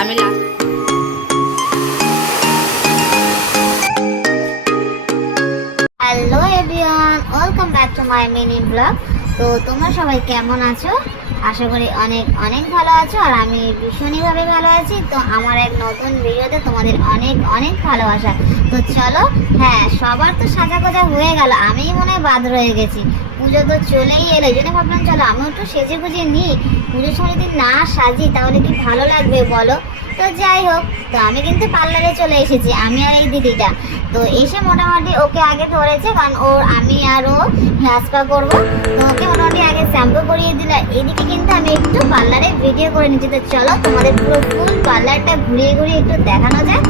আমি hello everyone, welcome back to my mini blog. তো তোমরা সবাই কেমন আছো? আশা করি অনেক অনেক ভালো আছো, আর আমি ভীষণইভাবে ভালো আছি। তো আমার এক নতুন ভিডিওতে তোমাদের অনেক অনেক ভালোবাসা। তো চলো, হ্যাঁ, সবার তো সাজা গোজা হয়ে গেল, আমিই মনে হয় বাদ রয়ে গেছি। পুজো তো চলেই এলো, এই জন্য ভাবলাম চলো আমি একটু সেজে গুজে নিই। পুজোর সময় যদি না সাজি তাহলে কি ভালো লাগবে বলো? তো যাই হোক, তো আমি কিন্তু পার্লারে চলে এসেছি, আমি আর এই দিদিটা। তো এসে মোটামুটি ওকে আগে ধরেছে, কারণ আমি আর ও হেয়ার স্পা করবো। তো ওকে মোটামুটি আগে শ্যাম্পু করিয়ে দিলাম। এদিকে কিন্তু আমি একটু পার্লারে ভিডিও করে নিচ্ছি। তো চলো তোমাদের পুরো ফুল পার্লারটা ঘুরিয়ে ঘুরিয়ে একটু দেখানো যায়।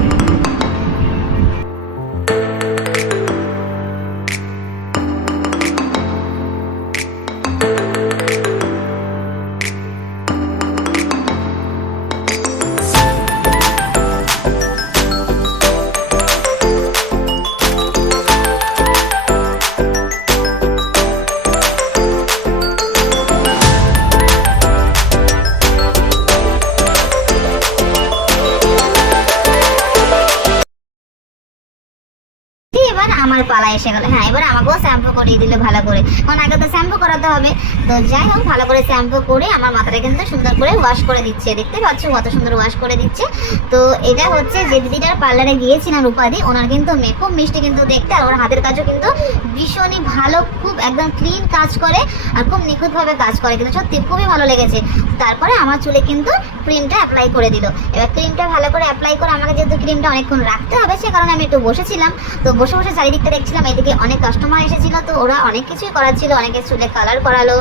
এবার আমার পালা এসে গেল। হ্যাঁ, এবার আমাকেও শ্যাম্পু করিয়ে দিল ভালো করে, কারণ আগে তো শ্যাম্পু করাতে হবে। তো যাই হোক, ভালো করে শ্যাম্পু করে আমার মাথাটা কিন্তু সুন্দর করে ওয়াশ করে দিচ্ছে। দেখতে পাচ্ছ কত সুন্দর ওয়াশ করে দিচ্ছে। তো এটা হচ্ছে যে দিদিটার পার্লারে গিয়েছিলাম, রূপাদি, ওনার কিন্তু মেয়ে খুব মিষ্টি কিন্তু দেখতে, আর ওর হাতের কাজও কিন্তু ভীষণই ভালো, খুব একদম ক্লিন কাজ করে আর খুব নিখুঁতভাবে কাজ করে, কিন্তু সত্যি খুবই ভালো লেগেছে। তারপরে আমার চুলে কিন্তু ক্রিমটা অ্যাপ্লাই করে দিল। এবার ক্রিমটা ভালো করে অ্যাপ্লাই করে, আমাকে যেহেতু ক্রিমটা অনেকক্ষণ রাখতে হবে সে কারণে আমি একটু বসেছিলাম। তো বসে বসে চারিদিকটা দেখছিলাম। এদিকে অনেক কাস্টমার এসেছিল, তো ওরা অনেক কিছুই করাচ্ছিল, অনেকে চুলে কালার করালো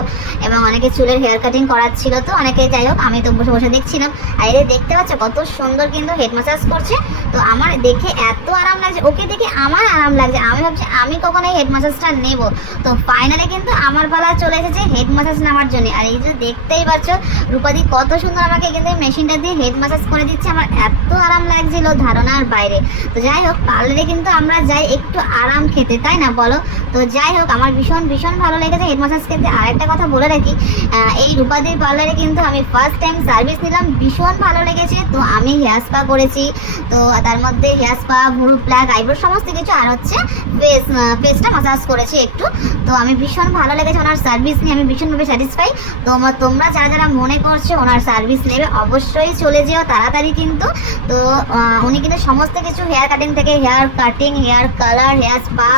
এবং অনেকে চুলের হেয়ার কাটিং করাচ্ছিল। তো অনেকে, যাই হোক, আমি তো বসে বসে দেখছিলাম। আর এদের দেখতে পাচ্ছ কত সুন্দর কিন্তু হেড ম্যাসাজ করছে। তো আমার দেখে এত আরাম লাগছে, ওকে দেখে আমার আরাম লাগছে। আমি ভাবছি আমি কখন এই হেড ম্যাসাজটা নেব। তো ফাইনালি কিন্তু আমার বেলা চলে এসেছে হেড ম্যাসাজ নেওয়ার জন্য। আর এই যে দেখতেই পাচ্ছ রূপাদি কত সুন্দর আমাকে কিন্তু মেশিনটা দিয়ে হেড ম্যাসাজ করে দিচ্ছে। আমার এত আরাম লাগছিল ধারণার বাইরে। তো যাই হোক, পার্লারে কিন্তু আমরা যাই একটু আরাম খেতে, তাই না বলো? তো যাই হোক, আমার ভীষণ ভীষণ ভালো লেগেছে হেড ম্যাসাজ খেতে। আর একটা কথা বলে রাখি, এই রূপাদির পার্লারে কিন্তু আমি ফার্স্ট টাইম সার্ভিস নিলাম, ভীষণ ভালো লেগেছে। তো আমি হেয়ার স্পা করেছি, তো তার মধ্যে হেয়ার স্পা, ভুরু প্লাক, আইব্রো সমস্ত কিছু, আর হচ্ছে ফেসটা ম্যাসাজ করেছি একটু। তো আমি ভীষণ ভালো লেগেছে ওনার সার্ভিস নিয়ে, আমি ভীষণভাবে স্যাটিসফাই। তো তোমরা যারা যারা মনে করছো ওনার সার্ভিস নেবে অবশ্যই চলে যেও তাড়াতাড়ি কিন্তু। তো উনি কিন্তু সমস্ত কিছু হেয়ার কাটিং থেকে hair cutting, hair colour, hair spa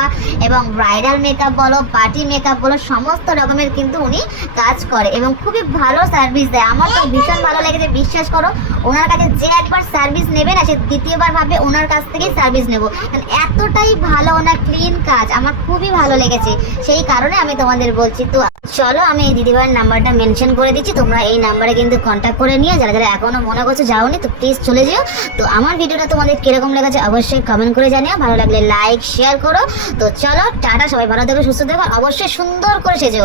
এবং ব্রাইডাল মেকআপ বলো, পার্টি মেকআপ বলো, সমস্ত রকমের কিন্তু উনি কাজ করে এবং খুবই ভালো সার্ভিস দেয়। আমার তো ভীষণ ভালো লেগেছে। বিশ্বাস করো, ওনার কাছে যে একবার সার্ভিস নেবে না সে দ্বিতীয়বার ভাবে ওনার কাছ থেকেই সার্ভিস নেবো, এতটাই ভালো ওনার ক্লিন কাজ। আমার খুবই ভালো লেগেছে, সেই কারণে আমি তোমাদের বলছি। তো চলো, আমি এই দিদিভাইয়ের নাম্বারটা মেনশন করে দিচ্ছি, তোমরা এই নাম্বারে কিন্তু কন্ট্যাক্ট করে নিও। যারা যারা এখনো মনে করছো যাওনি, তো প্লিজ চলে যেও। তো আমার ভিডিওটা তোমাদের কিরকম লেগেছে অবশ্যই কমেন্ট করে জানিও, ভালো লাগলে লাইক শেয়ার করো। তো চলো, টাটা, সবাই ভালো থেকো, সুস্থ থেকো, অবশ্যই সুন্দর করে সেজে